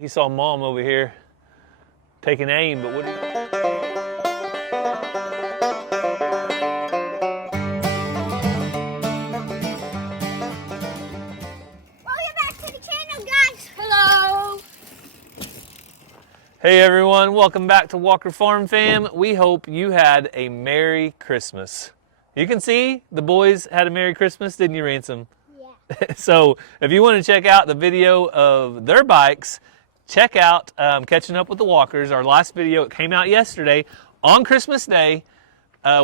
He saw Mom over here taking aim, but what do you... Welcome back to the channel, guys. Hello. Hey everyone, welcome back to Walker Farm Fam. We hope you had a Merry Christmas. You can see the boys had a Merry Christmas, didn't you, Ransom? Yeah. So if you want to check out the video of their bikes, check out Catching Up with the Walkers. Our last video, it came out yesterday on Christmas Day.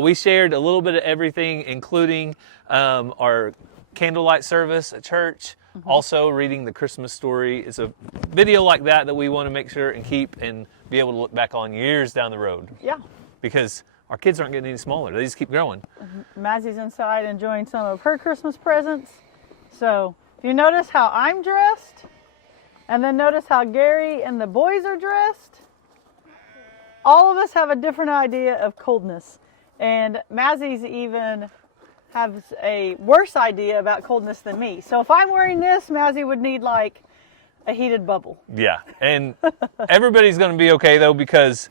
We shared a little bit of everything, including our candlelight service at church, also reading the Christmas story. It's a video like that we want to make sure and keep and be able to look back on years down the road. Yeah. Because our kids aren't getting any smaller. They just keep growing. Mazzie's inside enjoying some of her Christmas presents. So if you notice how I'm dressed, and then notice how Gary and the boys are dressed, all of us have a different idea of coldness. And Mazzie's even has a worse idea about coldness than me. So if I'm wearing this, Mazzie would need like a heated bubble. Yeah, and everybody's going to be okay though, because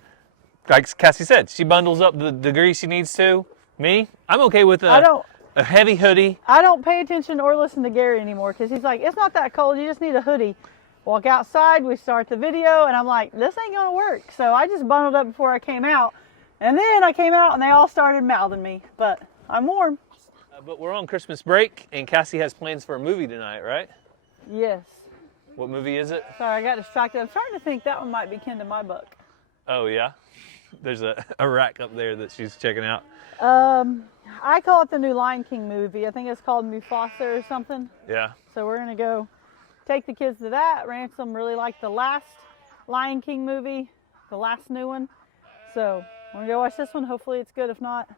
like Cassie said, she bundles up the degree she needs to. Me, I'm okay with a heavy hoodie. I don't pay attention or listen to Gary anymore because he's like, it's not that cold, you just need a hoodie. Walk outside, we start the video, and I'm like, this ain't gonna work. So I just bundled up before I came out. And then I came out and they all started mouthing me, but I'm warm. But we're on Christmas break, and Cassie has plans for a movie tonight, right? Yes. What movie is it? Sorry, I got distracted. I'm starting to think that one might be kin to my book. Oh, yeah? There's a rack up there that she's checking out. I call it the new Lion King movie. I think it's called Mufasa or something. Yeah. So we're gonna go take the kids to that. Ransom really liked the last Lion King movie, the last new one. So we're gonna go watch this one. Hopefully it's good. If not,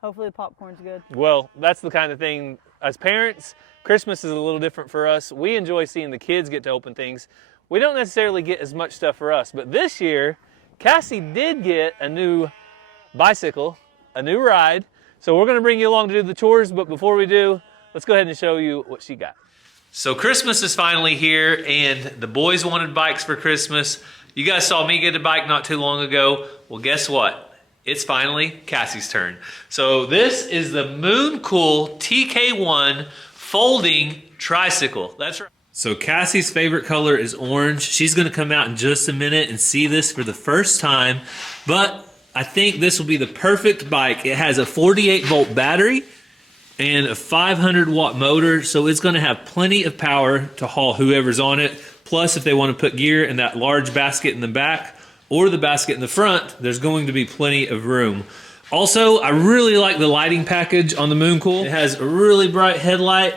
hopefully the popcorn's good. Well, that's the kind of thing, as parents, Christmas is a little different for us. We enjoy seeing the kids get to open things. We don't necessarily get as much stuff for us, but this year, Cassie did get a new bicycle, a new ride. So we're gonna bring you along to do the chores, but before we do, let's go ahead and show you what she got. So Christmas is finally here, and the boys wanted bikes for Christmas. You guys saw me get a bike not too long ago. Well, guess what? It's finally Cassie's turn. So this is the Mooncool TK1 folding tricycle. That's right. So Cassie's favorite color is orange. She's gonna come out in just a minute and see this for the first time, but I think this will be the perfect bike. It has a 48-volt battery and a 500-watt motor, so it's gonna have plenty of power to haul whoever's on it. Plus, if they wanna put gear in that large basket in the back or the basket in the front, there's going to be plenty of room. Also, I really like the lighting package on the Mooncool. It has a really bright headlight,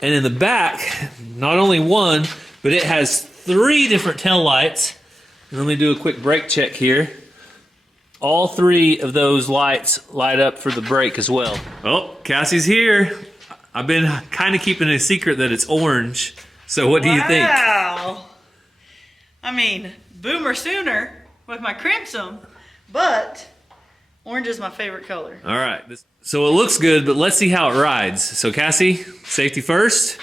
and in the back, not only one, but it has 3 different tail lights. And let me do a quick brake check here. All 3 of those lights light up for the brake as well. Oh, Cassie's here. I've been kind of keeping a secret that it's orange. So what do you think? Wow. I mean, boomer sooner with my crimson, but orange is my favorite color. All right. So it looks good, but let's see how it rides. So Cassie, safety first.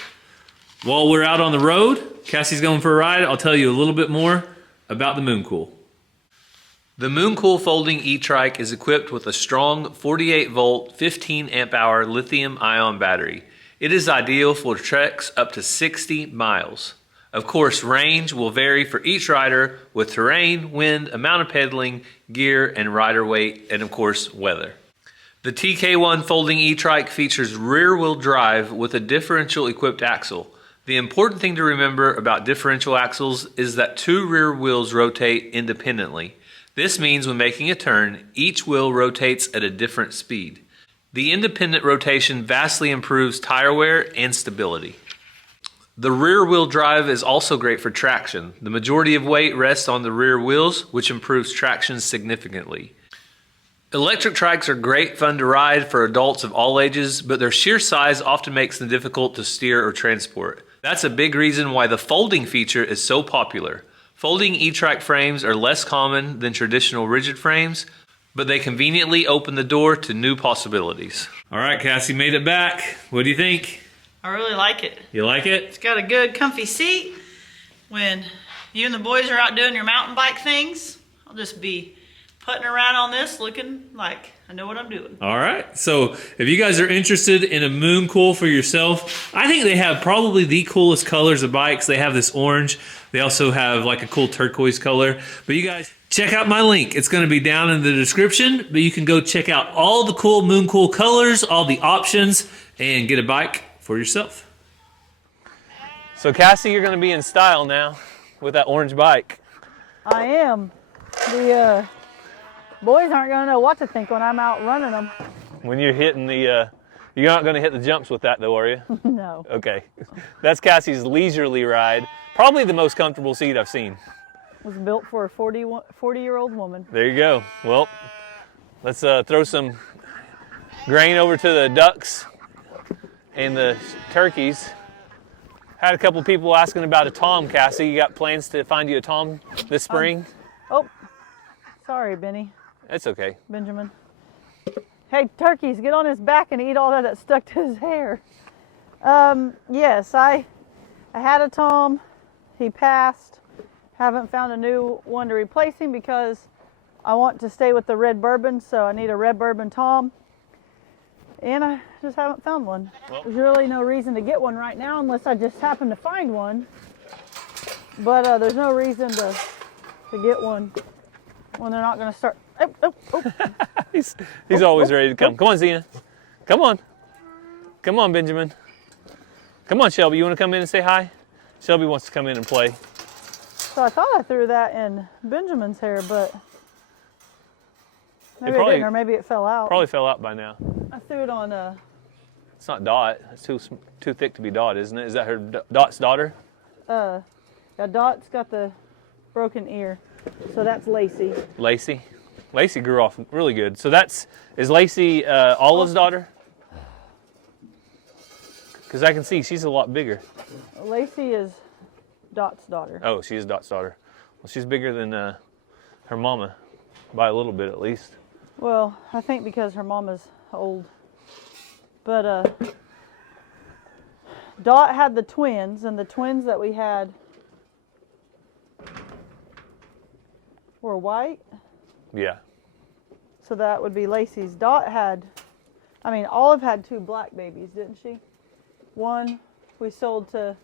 While we're out on the road, Cassie's going for a ride. I'll tell you a little bit more about the Mooncool. The Mooncool folding e-trike is equipped with a strong 48-volt, 15 amp-hour lithium-ion battery. It is ideal for treks up to 60 miles. Of course, range will vary for each rider with terrain, wind, amount of pedaling, gear, and rider weight, and of course, weather. The TK1 folding e-trike features rear-wheel drive with a differential-equipped axle. The important thing to remember about differential axles is that 2 rear wheels rotate independently. This means when making a turn, each wheel rotates at a different speed. The independent rotation vastly improves tire wear and stability. The rear wheel drive is also great for traction. The majority of weight rests on the rear wheels, which improves traction significantly. Electric trikes are great fun to ride for adults of all ages, but their sheer size often makes them difficult to steer or transport. That's a big reason why the folding feature is so popular. Folding e-trike frames are less common than traditional rigid frames, but they conveniently open the door to new possibilities. All right, Cassie made it back. What do you think? I really like it. You like it? It's got a good comfy seat when you and the boys are out doing your mountain bike things, I'll just be putting around on this looking like I know what I'm doing. All right. So if you guys are interested in a Mooncool for yourself, I think they have probably the coolest colors of bikes. They have this orange. They also have like a cool turquoise color. But you guys check out my link. It's going to be down in the description. But you can go check out all the cool Mooncool colors, all the options, and get a bike for yourself. So Cassie, you're going to be in style now with that orange bike. I am. The boys aren't going to know what to think when I'm out running them. When you're hitting the, you're not going to hit the jumps with that though, are you? No. Okay. That's Cassie's leisurely ride. Probably the most comfortable seat I've seen. It was built for a 40-year-old woman. There you go. Well, let's throw some grain over to the ducks and the turkeys. Had a couple people asking about a tom, Cassie. You got plans to find you a tom this spring? Oh, sorry, Benny. It's okay. Benjamin. Hey, turkeys, get on his back and eat all that stuck to his hair. Yes, I had a tom. He passed. Haven't found a new one to replace him because I want to stay with the red bourbon, so I need a red bourbon tom. And I just haven't found one. Well, there's really no reason to get one right now unless I just happen to find one. But there's no reason to get one when they're not going to start. Oh. he's always ready to come. Come on, Zena. Come on. Come on, Benjamin. Come on, Shelby. You want to come in and say hi? Shelby wants to come in and play. So I thought I threw that in Benjamin's hair, but maybe it didn't, or maybe it fell out. Probably fell out by now. I threw it on It's not Dot. It's too thick to be Dot, isn't it? Is that her Dot's daughter? yeah, Dot's got the broken ear, so that's Lacey. Lacey. Lacey grew off really good. So is Lacey Olive's daughter? Because I can see she's a lot bigger. Lacey is Dot's daughter. Oh, she is Dot's daughter. Well, she's bigger than her mama by a little bit at least. Well, I think because her mama's old. But Dot had the twins, and the twins that we had were white. Yeah. So that would be Lacey's. Olive had 2 black babies, didn't she? One we sold to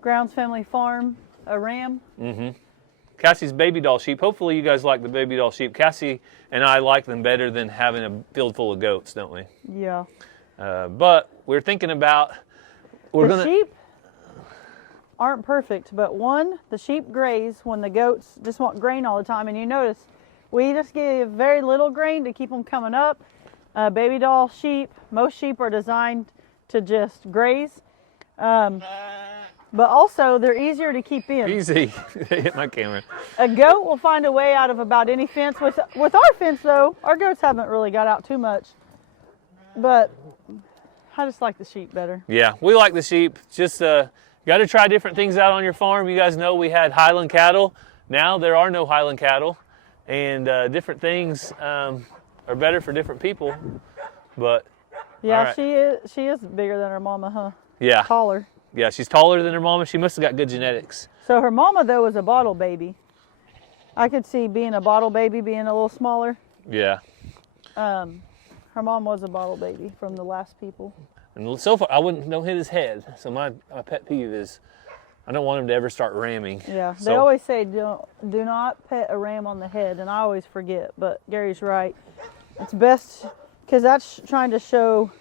Grounds Family Farm, a ram. Mm-hmm. Cassie's baby doll sheep. Hopefully you guys like the baby doll sheep. Cassie and I like them better than having a field full of goats, don't we? Yeah. But we're thinking about sheep aren't perfect, but the sheep graze when the goats just want grain all the time. And you notice we just give very little grain to keep them coming up. Baby doll sheep, most sheep are designed to just graze. But also, they're easier to keep in. Easy. They hit my camera. A goat will find a way out of about any fence. With our fence, though, our goats haven't really got out too much. But I just like the sheep better. Yeah, we like the sheep. Just got to try different things out on your farm. You guys know we had Highland cattle. Now there are no Highland cattle. And different things are better for different people. But yeah, right. she is bigger than her mama, huh? Yeah. Taller. Yeah, she's taller than her mama. She must have got good genetics. So her mama, though, was a bottle baby. I could see being a bottle baby being a little smaller. Yeah. Her mom was a bottle baby from the last people. And so far, don't hit his head. So my pet peeve is I don't want him to ever start ramming. Yeah, they always say do not pet a ram on the head, and I always forget, but Gary's right. It's best because that's trying to show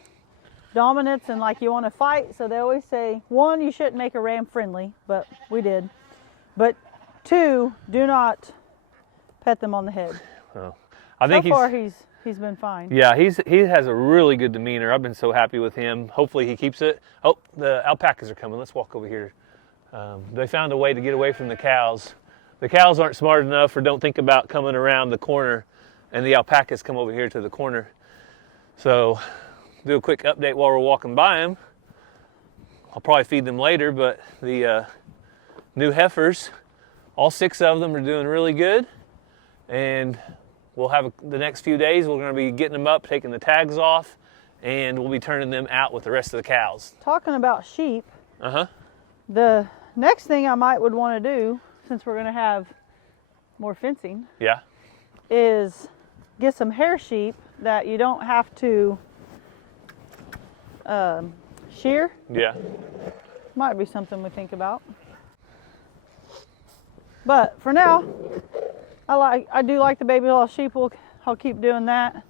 dominance and like you want to fight. So they always say, 1, you shouldn't make a ram friendly, but we did. But 2, do not pet them on the head. Well, I think so far he's been fine. Yeah, he has a really good demeanor. I've been so happy with him. Hopefully he keeps it. Oh, the alpacas are coming. Let's walk over here. They found a way to get away from the cows. The cows aren't smart enough or don't think about coming around the corner, and the alpacas come over here to the corner. So do a quick update while we're walking by them. I'll probably feed them later, but the new heifers, all 6 of them are doing really good. And we'll have the next few days, we're going to be getting them up, taking the tags off, and we'll be turning them out with the rest of the cows. Talking about sheep, Uh-huh. the next thing I would want to do since we're gonna have more fencing, Yeah. is get some hair sheep that you don't have to shear. Yeah. Might be something we think about. But for now, I do like the baby doll sheep. I'll keep doing that.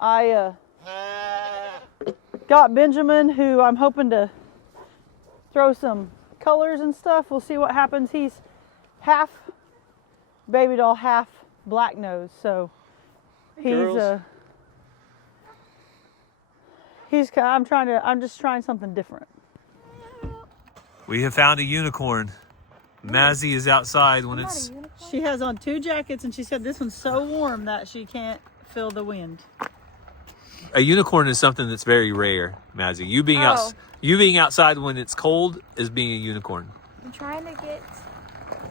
I got Benjamin, who I'm hoping to throw some colors and stuff. We'll see what happens. He's half baby doll, half black nose, so I'm just trying something different. We have found a unicorn. Mazzy is outside when it's... She has on 2 jackets, and she said this one's so warm that she can't feel the wind. A unicorn is something that's very rare, Mazzy. You being outside when it's cold is being a unicorn. I'm trying to get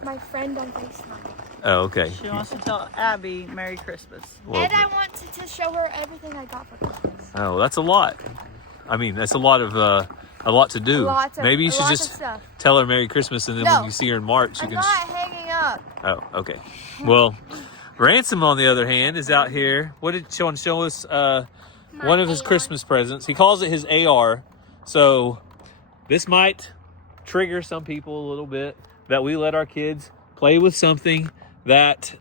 my friend on FaceTime. Oh, okay. She wants to tell Abby Merry Christmas. Well, And I want to show her everything I got for Christmas. oh, that's a lot. I mean, that's a lot to do. Maybe you should just tell her Merry Christmas, and then when you see her in March, you I'm can... not hanging up. Oh, okay. Well, Ransom, on the other hand, is out here. What did Sean show us? One of his Christmas presents. He calls it his AR. So this might trigger some people a little bit, that we let our kids play with something that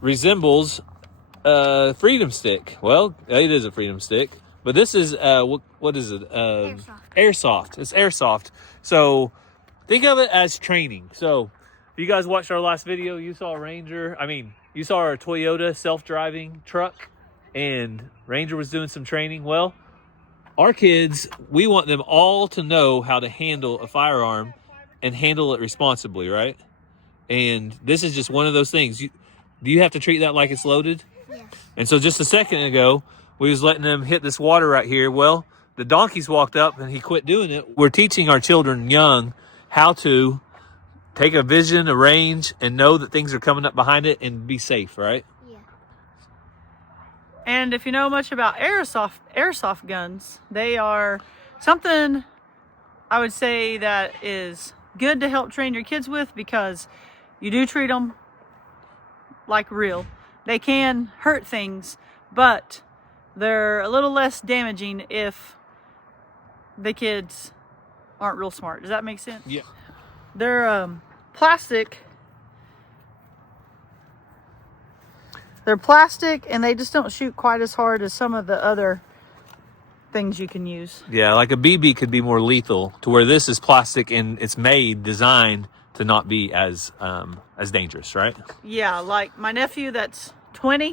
resembles a Freedom Stick. Well, it is a Freedom Stick, but this is what is it? Airsoft. It's airsoft. So think of it as training. So if you guys watched our last video, you saw you saw our Toyota self-driving truck, and Ranger was doing some training. Well, our kids, we want them all to know how to handle a firearm and handle it responsibly, right? And this is just one of those things. Do you have to treat that like it's loaded? Yes. And so just a second ago, we was letting them hit this water right here. Well, the donkeys walked up and he quit doing it. We're teaching our children young how to take a vision, a range, and know that things are coming up behind it and be safe, right? Yeah. And if you know much about airsoft guns, they are something I would say that is good to help train your kids with, because you do treat them like real. They can hurt things, but they're a little less damaging if the kids aren't real smart. Does that make sense? Yeah. They're plastic. They're plastic, and they just don't shoot quite as hard as some of the other things you can use. Yeah, like a BB could be more lethal, to where this is plastic and it's designed to not be as dangerous, right? Yeah, like my nephew that's 20,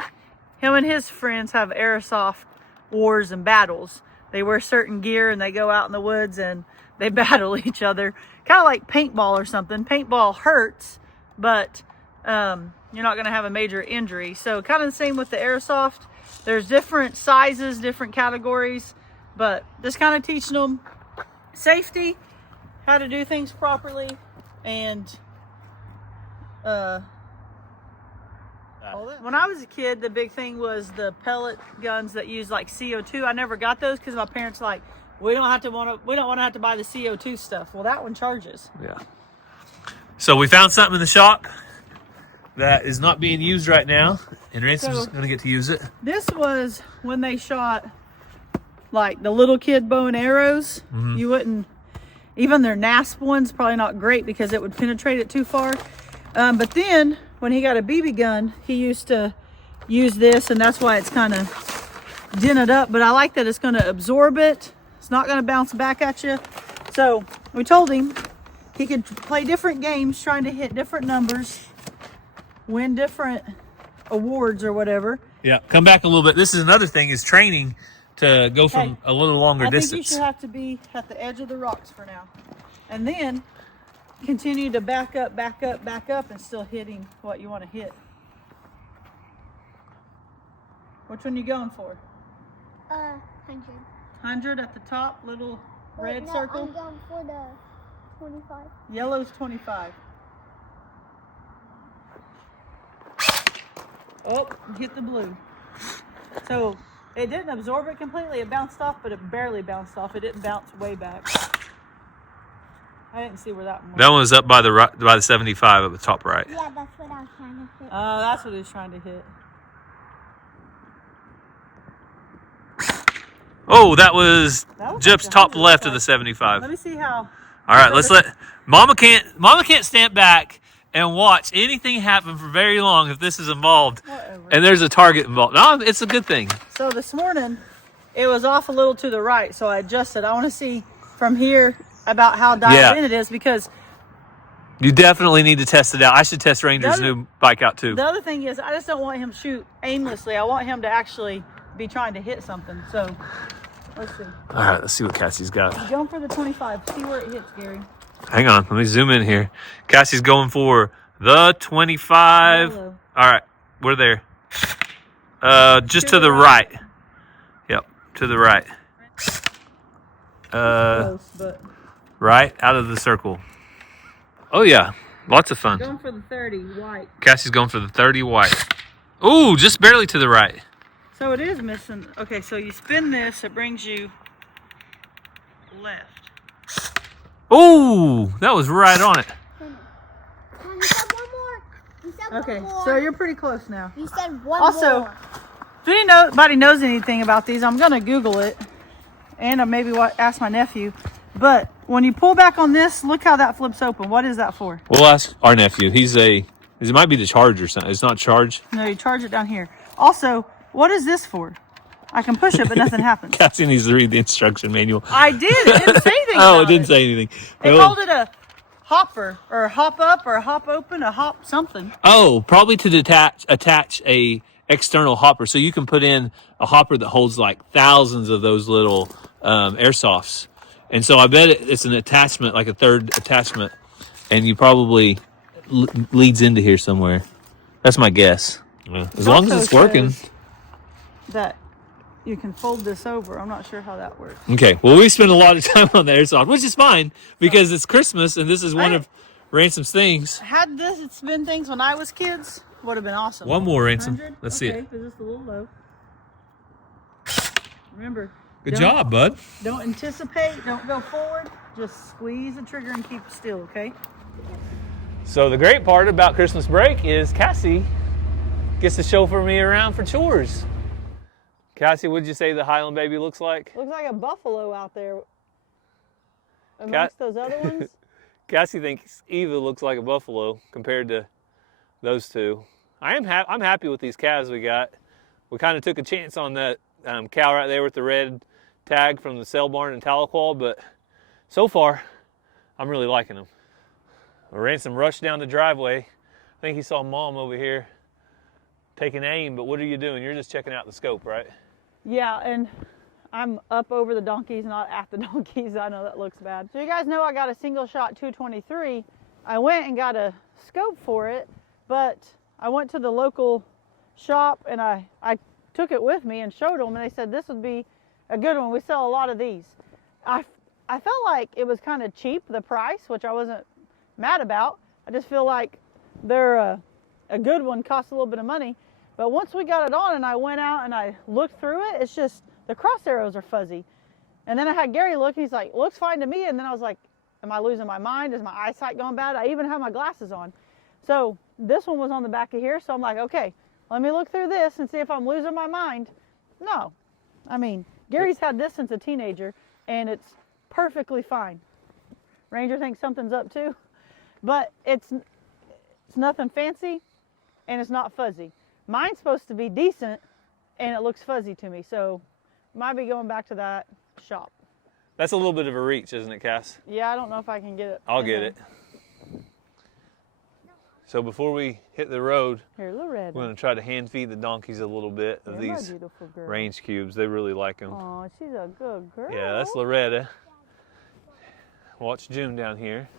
him and his friends have airsoft wars and battles. They wear certain gear and they go out in the woods and they battle each other. Kind of like paintball or something. Paintball hurts, but you're not going to have a major injury. So kind of the same with the airsoft. There's different sizes, different categories, but just kind of teaching them safety, how to do things properly, and all that. When I was a kid, the big thing was the pellet guns that use like CO2. I never got those because my parents were like, we don't want to have to buy the CO2 stuff. Well, that one charges. Yeah. So we found something in the shop that is not being used right now, and Ransom's going to get to use it. This was when they shot like the little kid bow and arrows. Mm-hmm. You wouldn't, even their NASP ones, probably not great because it would penetrate it too far. But then when he got a BB gun, he used to use this, and that's why it's kind of dented up. But I like that it's going to absorb it. It's not going to bounce back at you. So we told him he could play different games, trying to hit different numbers, win different awards or whatever. Yeah, come back a little bit. This is another thing, is training to go from a little longer distance. I think you should have to be at the edge of the rocks for now. And then continue to back up, and still hitting what you want to hit. Which one are you going for? 100. 100 at the top, little red circle? I'm going for the 25. Yellow's 25. Oh, hit the blue. So it didn't absorb it completely. It bounced off, but it barely bounced off. It didn't bounce way back. I didn't see where that one was. That one was up by the 75 at the top right. Yeah, that's what I was trying to hit. Oh, that's what he was trying to hit. Oh, that was just like top 100. left of the 75. Let me see how. All right, let's let Mama can't stand back and watch anything happen for very long if this is involved. Whatever. And there's a target involved. No, it's a good thing. So this morning, it was off a little to the right, so I adjusted. I want to see from here about how dialed in it is, because you definitely need to test it out. I should test Ranger's new bike out too. The other thing is, I just don't want him to shoot aimlessly. I want him to actually be trying to hit something. So let's see. All right, let's see what Cassie's got. Going for the 25. See where it hits, Gary. Hang on, let me zoom in here. Cassie's going for the 25. Hello. All right, we're there. Just to the right. Yep, to the right. Close, but Right out of the circle. Oh yeah, lots of fun. going for the 30 white. Cassie's going for the 30 white. Ooh, just barely to the right. So it is missing. Okay, so you spin this, it brings you left. Ooh, that was right on it. Mom, you said one more. You said Okay, one more. so you're pretty close now. You said one Also, more. if anybody knows anything about these, I'm gonna Google it, and maybe ask my nephew. But when you pull back on this, look how that flips open. What is that for? We'll ask our nephew. It might be the charge or something. It's not charge. No, you charge it down here. Also, what is this for? I can push it, but nothing happens. Cassie needs to read the instruction manual. I did. It didn't say anything. Oh, about it didn't say anything. They called it a hopper, or a hop up, or a hop open, a hop something. Oh, probably to attach a external hopper, so you can put in a hopper that holds like thousands of those little airsofts. And so I bet it's an attachment, like a third attachment, and you probably leads into here somewhere. That's my guess. Yeah. As long as it's working. That you can fold this over. I'm not sure how that works. Okay. Well, we spend a lot of time on the airsoft, which is fine because it's Christmas and this is one of Ransom's things. Had this been things when I was kids, would have been awesome. One more, Ransom. 100? Let's see it. Okay, because it's a little low. Remember. Good job, bud. Don't anticipate. Don't go forward. Just squeeze the trigger and keep still, okay? So the great part about Christmas break is Cassie gets to chauffeur me around for chores. Cassie, what'd you say the Highland baby looks like? Looks like a buffalo out there amongst those other ones. Cassie thinks Eva looks like a buffalo compared to those two. I'm happy with these calves we got. We kind of took a chance on that cow right there with the red tag from the sale barn in Tahlequah, but so far, I'm really liking them. Ransom rushed down the driveway. I think he saw Mom over here taking aim, but what are you doing? You're just checking out the scope, right? Yeah, and I'm up over the donkeys, not at the donkeys. I know that looks bad. So you guys know I got a single shot 223. I went and got a scope for it, but I went to the local shop and I took it with me and showed them, and they said this would be a good one. We sell a lot of these. I felt like it was kind of cheap, the price, which I wasn't mad about. I just feel like they're a good one, costs a little bit of money. But once we got it on and I went out and I looked through it, it's just the cross arrows are fuzzy. And then I had Gary look, and he's like, looks fine to me. And then I was like, am I losing my mind? Is my eyesight going bad? I even have my glasses on. So this one was on the back of here. So I'm like, okay, let me look through this and see if I'm losing my mind. No. I mean, Gary's had this since a teenager and it's perfectly fine. Ranger thinks something's up too, but it's nothing fancy and it's not fuzzy. Mine's supposed to be decent and it looks fuzzy to me, so might be going back to that shop. That's a little bit of a reach, isn't it, Cass? Yeah, I don't know if I can get it. I'll get it. So before we hit the road, Here, Loretta. we're going to try to hand feed the donkeys a little bit of You're my these beautiful girl. range cubes. They really like them. Oh, she's a good girl. Yeah, that's Loretta. Watch June down here.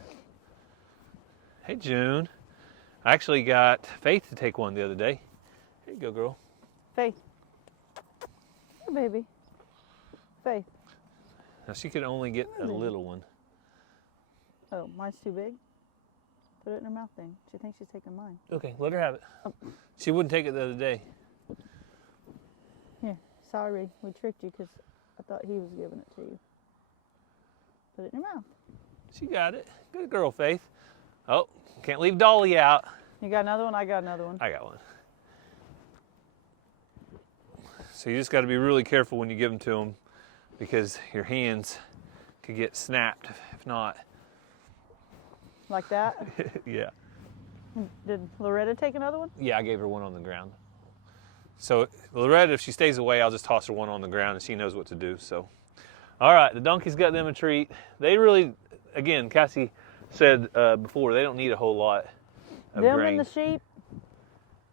Hey, June. I actually got Faith to take one the other day. Here you go, girl. Faith. Here, baby. Faith. Now, she could only get a little one. Oh, mine's too big? Put it in her mouth then. She thinks she's taking mine. Okay, let her have it. She wouldn't take it the other day. Here, sorry. We tricked you because I thought he was giving it to you. Put it in your mouth. She got it. Good girl, Faith. Oh, can't leave Dolly out. You got another one? I got another one. I got one. So you just got to be really careful when you give them to them because your hands could get snapped if not. Like that? Yeah. Did Loretta take another one? Yeah, I gave her one on the ground. So Loretta, if she stays away, I'll just toss her one on the ground and she knows what to do. So, all right, the donkeys got them a treat. They really, again, Cassie said before, they don't need a whole lot of Them grain. and the sheep,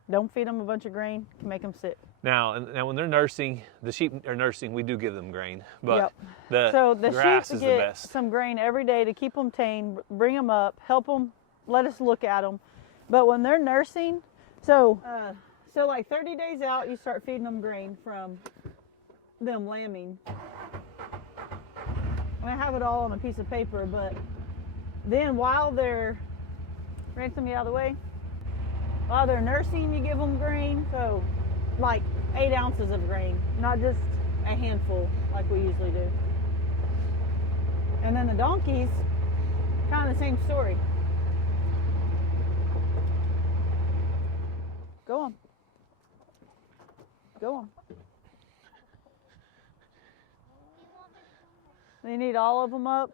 don't feed them a bunch of grain, can make them sick. Now when they're nursing, the sheep are nursing, we do give them grain, but Yep. the grass sheep is get the best. some grain every day to keep them tame, bring them up, help them, let us look at them. But when they're nursing, so like 30 days out, you start feeding them grain from them lambing. I have it all on a piece of paper, but then while they're, ransom me out of the way, while they're nursing, you give them grain. So like 8 ounces of grain, not just a handful like we usually do. And then the donkeys, kind of the same story. Go on. Go on. You need all of them up?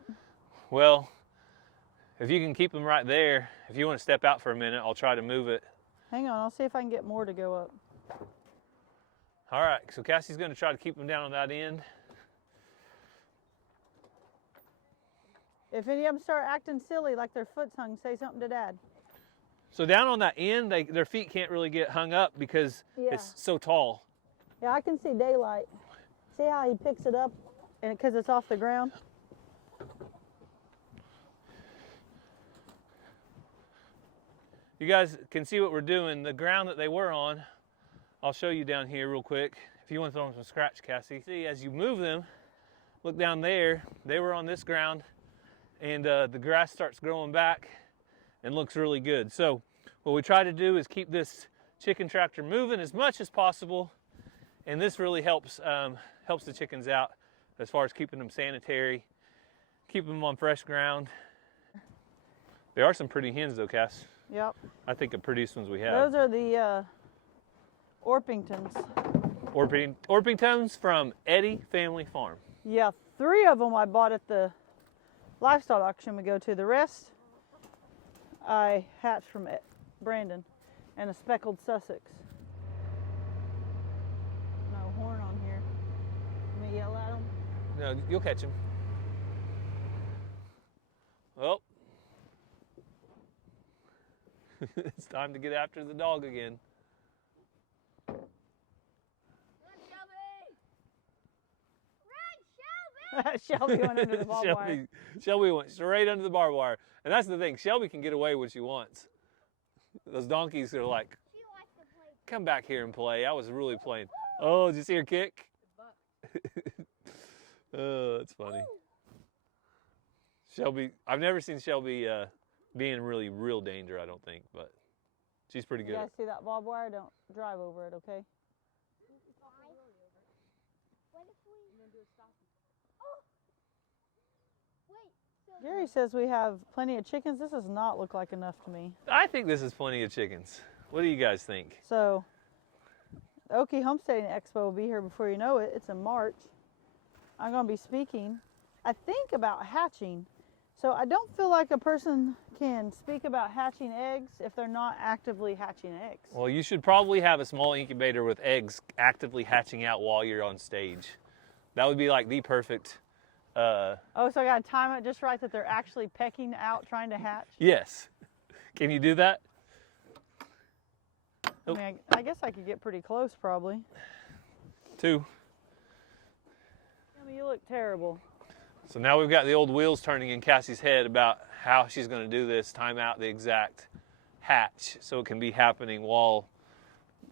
Well, if you can keep them right there, if you want to step out for a minute, I'll try to move it. Hang on, I'll see if I can get more to go up. All right, so Cassie's going to try to keep them down on that end. If any of them start acting silly, like their foot's hung, say something to Dad. So down on that end, their feet can't really get hung up because it's so tall. Yeah, I can see daylight. See how he picks it up, and because it's off the ground? You guys can see what we're doing. The ground that they were on, I'll show you down here real quick. If you want to throw them some scratch, Cassie. See, as you move them, look down there, they were on this ground, and the grass starts growing back and looks really good. So what we try to do is keep this chicken tractor moving as much as possible, and this really helps the chickens out as far as keeping them sanitary, keeping them on fresh ground. There are some pretty hens though, Cass. Yep. I think the prettiest ones we have. Those are the Orpingtons. Orpingtons from Eddie Family Farm. Yeah, 3 of them I bought at the livestock auction we go to. The rest I hatched from Brandon, and a speckled Sussex. No horn on here. Let me yell at him. No, you'll catch him. Well, it's time to get after the dog again. Run, Shelby! Shelby went under the barbed wire. Shelby went straight under the barbed wire. And that's the thing, Shelby can get away when she wants. Those donkeys are like, She likes to play. come back here and play. I was really playing. Oh, did you see her kick? Oh, that's funny. Shelby, I've never seen Shelby be in really real danger, I don't think, but she's pretty good. You guys see that barbed wire? Don't drive over it, okay? What if we... Oh! Wait, so... Gary says we have plenty of chickens. This does not look like enough to me. I think this is plenty of chickens. What do you guys think? So, the Okie Homesteading Expo will be here before you know it. It's in March. I'm going to be speaking, I think, about hatching. So I don't feel like a person can speak about hatching eggs if they're not actively hatching eggs. Well, you should probably have a small incubator with eggs actively hatching out while you're on stage. That would be like the perfect... Oh, so I got to time it just right that they're actually pecking out trying to hatch? Yes. Can you do that? I mean, I guess I could get pretty close probably. 2. I mean, you look terrible. So now we've got the old wheels turning in Cassie's head about how she's going to do this, time out the exact hatch so it can be happening while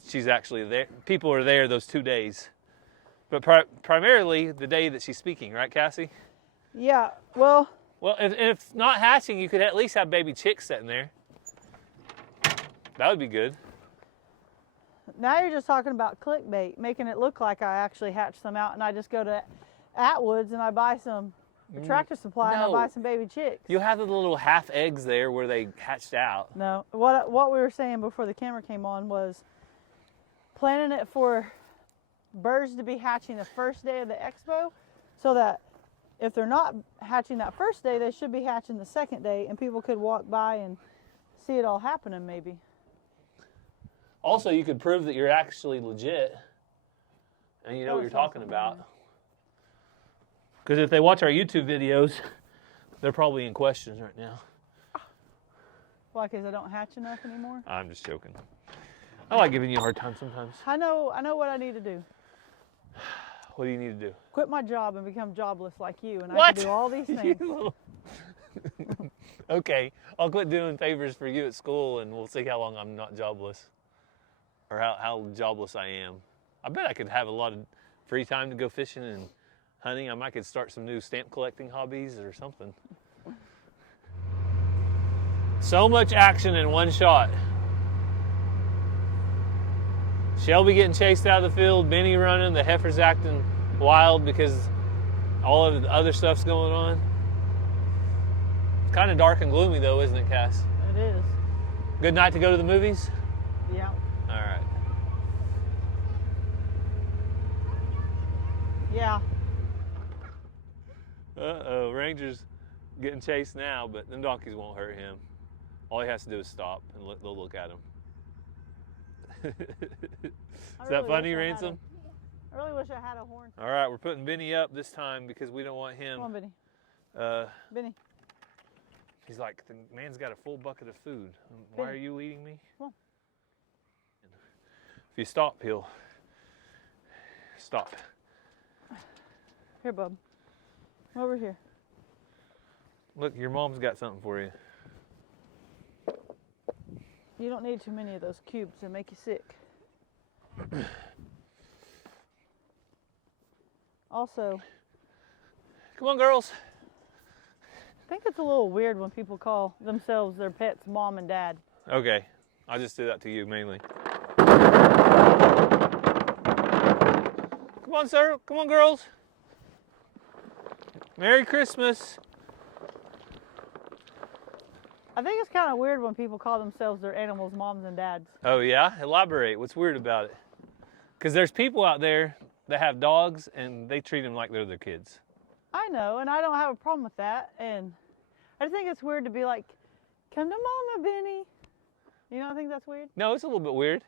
she's actually there. People are there those 2 days. But primarily the day that she's speaking, right, Cassie? Yeah, well, Well, if not hatching, you could at least have baby chicks sitting there. That would be good. now you're just talking about clickbait, making it look like I actually hatched them out and I just go to Atwood's and I buy some the Tractor Supply and I'll No. buy some baby chicks. You have the little half eggs there where they hatched out. No, what we were saying before the camera came on was planning it for birds to be hatching the first day of the expo, so that if they're not hatching that first day, they should be hatching the second day, and people could walk by and see it all happening maybe. Also, you could prove that you're actually legit and you know what you're talking about. Because if they watch our YouTube videos, they're probably in questions right now. Why, because I don't hatch enough anymore? I'm just joking. I like giving you a hard time sometimes. I know what I need to do. What do you need to do? Quit my job and become jobless like you, and I What? can do all these things. Okay, I'll quit doing favors for you at school and we'll see how long I'm not jobless. Or how jobless I am. I bet I could have a lot of free time to go fishing and hunting. I might could start some new stamp collecting hobbies or something. So much action in one shot. Shelby getting chased out of the field, Vinnie running, the heifer's acting wild because all of the other stuff's going on. It's kind of dark and gloomy though, isn't it, Cass? It is. Good night to go to the movies? Yeah. All right. Yeah. Uh-oh, Ranger's getting chased now, but them donkeys won't hurt him. All he has to do is stop and they'll look at him. Is that funny, Ransom? I really wish I had a horn. All right, we're putting Vinnie up this time because we don't want him. Come on, Vinnie. Uh, Vinnie. He's like, the man's got a full bucket of food. Why are you leading me? Come on. If you stop, he'll stop. Here, bub. Come over here. Look, your mom's got something for you. You don't need too many of those cubes. They make you sick. Also, Come on, girls. I think it's a little weird when people call themselves their pets mom and dad. Okay, I'll just do that to you mainly. Come on, sir. Come on, girls. Merry Christmas. I think it's kind of weird when people call themselves their animals moms and dads. Oh, yeah? Elaborate. What's weird about it? Because there's people out there that have dogs and they treat them like they're their kids. I know, and I don't have a problem with that. And I think it's weird to be like, come to Mama, Vinnie. You don't think that's weird? No, it's a little bit weird.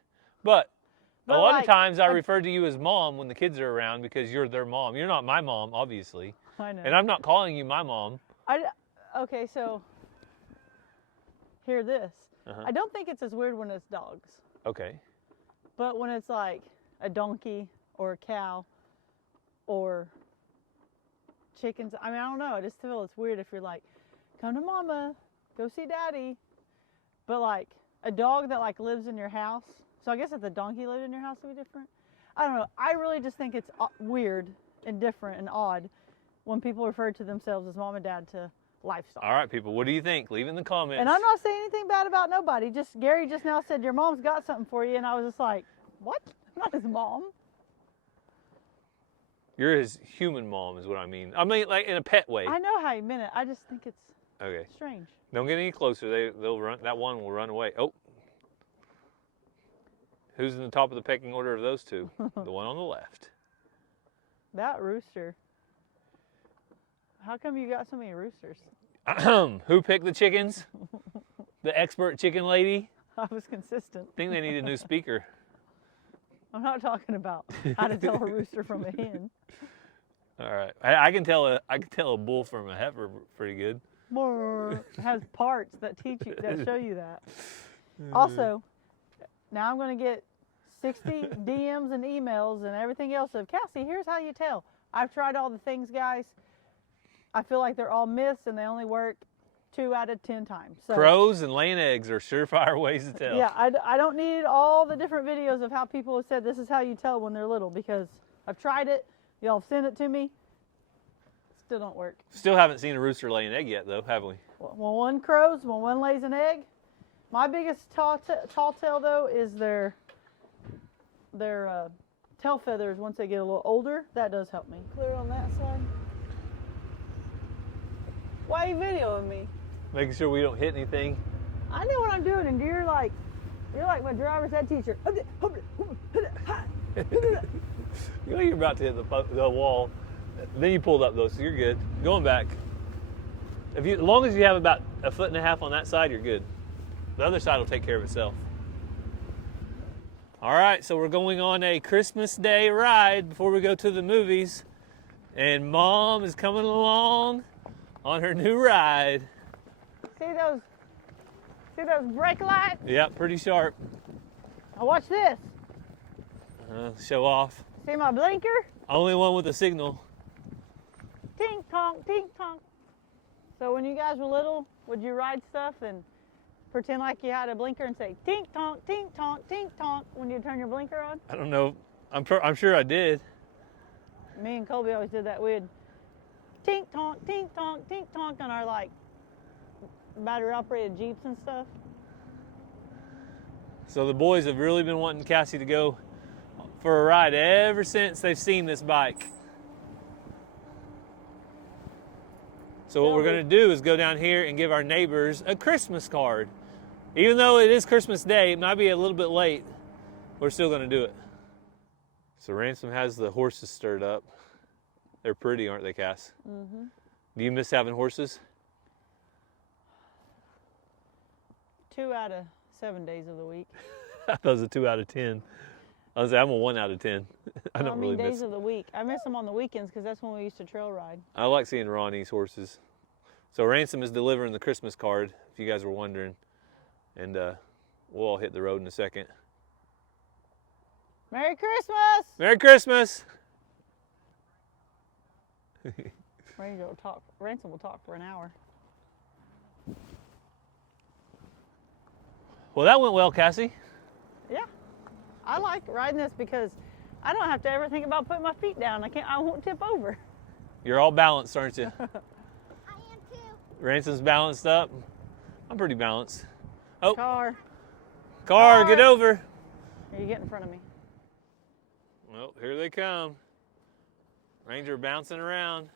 But a But lot like, of times I refer to you as mom when the kids are around because you're their mom. You're not my mom, obviously. I know. And I'm not calling you my mom. Okay, so hear this. Uh-huh. I don't think it's as weird when it's dogs. Okay. But when it's like a donkey or a cow or chickens, I mean, I don't know. I just feel it's weird if you're like, come to Mama, go see Daddy. But like a dog that like lives in your house. So I guess if the donkey lived in your house, it would be different. I don't know. I really just think it's weird and different and odd when people refer to themselves as mom and dad to livestock. All right, people, what do you think? Leave in the comments. And I'm not saying anything bad about nobody. Just Gary just now said your mom's got something for you, and I was just like, what? I'm not his mom. You're his human mom is what I mean. I mean, like in a pet way. I know how you meant it. I just think it's Okay. strange. Don't get any closer. They'll run. That one will run away. Oh. Who's in the top of the pecking order of those two? The one on the left. That rooster. How come you got so many roosters? Who picked the chickens? The expert chicken lady? I was consistent. I think they need a new speaker. I'm not talking about how to tell a rooster from a hen. All right. I can tell a bull from a heifer pretty good. It has parts that teach you, that show you that. Also, now I'm going to get 60 DMs and emails and everything else of, Cassie, here's how you tell. I've tried all the things, guys. I feel like they're all myths and they only work 2 out of 10 times. So, Crows and laying eggs are surefire ways to tell. yeah, I don't need all the different videos of how people have said this is how you tell when they're little, because I've tried it. Y'all have sent it to me. Still don't work. Still haven't seen a rooster lay an egg yet, though, have we? When one crows, when one lays an egg, my biggest tall tale though is their tail feathers once they get a little older. That does help me. Clear on that side. Why are you videoing me? Making sure we don't hit anything. I know what I'm doing, and you're like my driver's ed teacher. You know you're about to hit the wall. Then you pulled up though, so you're good. Going back. As long as you have about 1.5 feet on that side, you're good. The other side will take care of itself. All right, so we're going on a Christmas Day ride before we go to the movies. And Mom is coming along on her new ride. See those brake lights? Yep, pretty sharp. Now watch this. Show off. See my blinker? Only one with a signal. Tink tonk, tink tonk. So when you guys were little, would you ride stuff and pretend like you had a blinker and say tink tonk, tink tonk when you turn your blinker on? I don't know. I'm sure I did. Me and Colby always did that. We'd tink tonk on our like battery operated Jeeps and stuff. So the boys have really been wanting Cassie to go for a ride ever since they've seen this bike. So what we're going to do is go down here and give our neighbors a Christmas card. Even though it is Christmas Day, it might be a little bit late, we're still going to do it. So Ransom has the horses stirred up. They're pretty, aren't they, Cass? Mm-hmm. Do you miss having horses? 2 out of 7 days of the week. I thought it was a 2 out of 10. I was like, I'm a 1 out of 10. I don't really days miss of the week. I miss them on the weekends because that's when we used to trail ride. I like seeing Ronnie's horses. So Ransom is delivering the Christmas card, if you guys were wondering. And we'll all hit the road in a second. Merry Christmas! Merry Christmas! Ransom will talk for an hour. Well, that went well, Cassie. Yeah. I like riding this because I don't have to ever think about putting my feet down. I won't tip over. You're all balanced, aren't you? I am too. Ransom's balanced up. I'm pretty balanced. Oh, Car, get over. Here, you get in front of me. Well, here they come. Ranger bouncing around.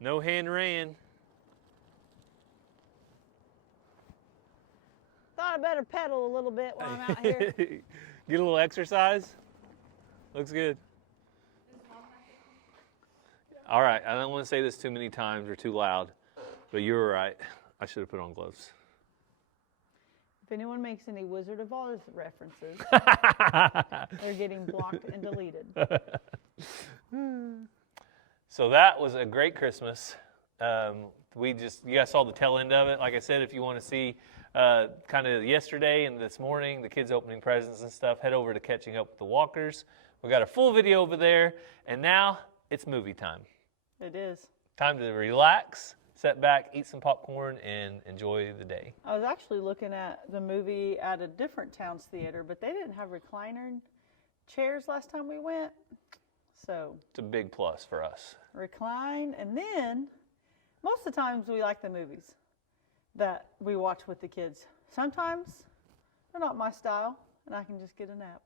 No hand ran. Thought I better pedal a little bit while I'm out here. Get a little exercise. Looks good. All right, I don't want to say this too many times or too loud, but you were right. I should have put on gloves. If anyone makes any Wizard of Oz references, they're getting blocked and deleted. So that was a great Christmas. You guys saw the tail end of it. Like I said, if you want to see kind of yesterday and this morning, the kids opening presents and stuff, head over to Catching Up with the Walkers. We got a full video over there, and now it's movie time. It is. Time to relax, sit back, eat some popcorn, and enjoy the day. I was actually looking at the movie at a different town's theater, but they didn't have recliner chairs last time we went. So it's a big plus for us. Recline, and then most of the times we like the movies that we watch with the kids. Sometimes they're not my style, and I can just get a nap.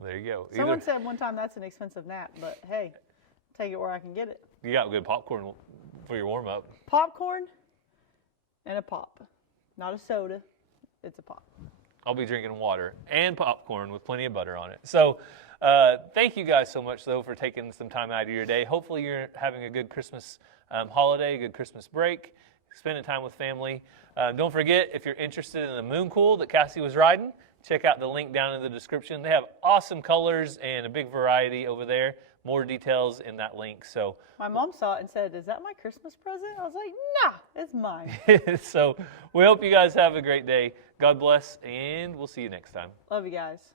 There you go. Someone said one time that's an expensive nap, but hey, take it where I can get it. You got good popcorn for your warm-up. Popcorn and a pop. Not a soda, it's a pop. I'll be drinking water and popcorn with plenty of butter on it. So thank you guys so much, though, for taking some time out of your day. Hopefully you're having a good Christmas holiday, a good Christmas break, spending time with family. Don't forget, if you're interested in the Mooncool that Cassie was riding, check out the link down in the description. They have awesome colors and a big variety over there. More details in that link. So my mom saw it and said, "Is that my Christmas present?" I was like, "Nah, it's mine." So we hope you guys have a great day. God bless, and we'll see you next time. Love you guys.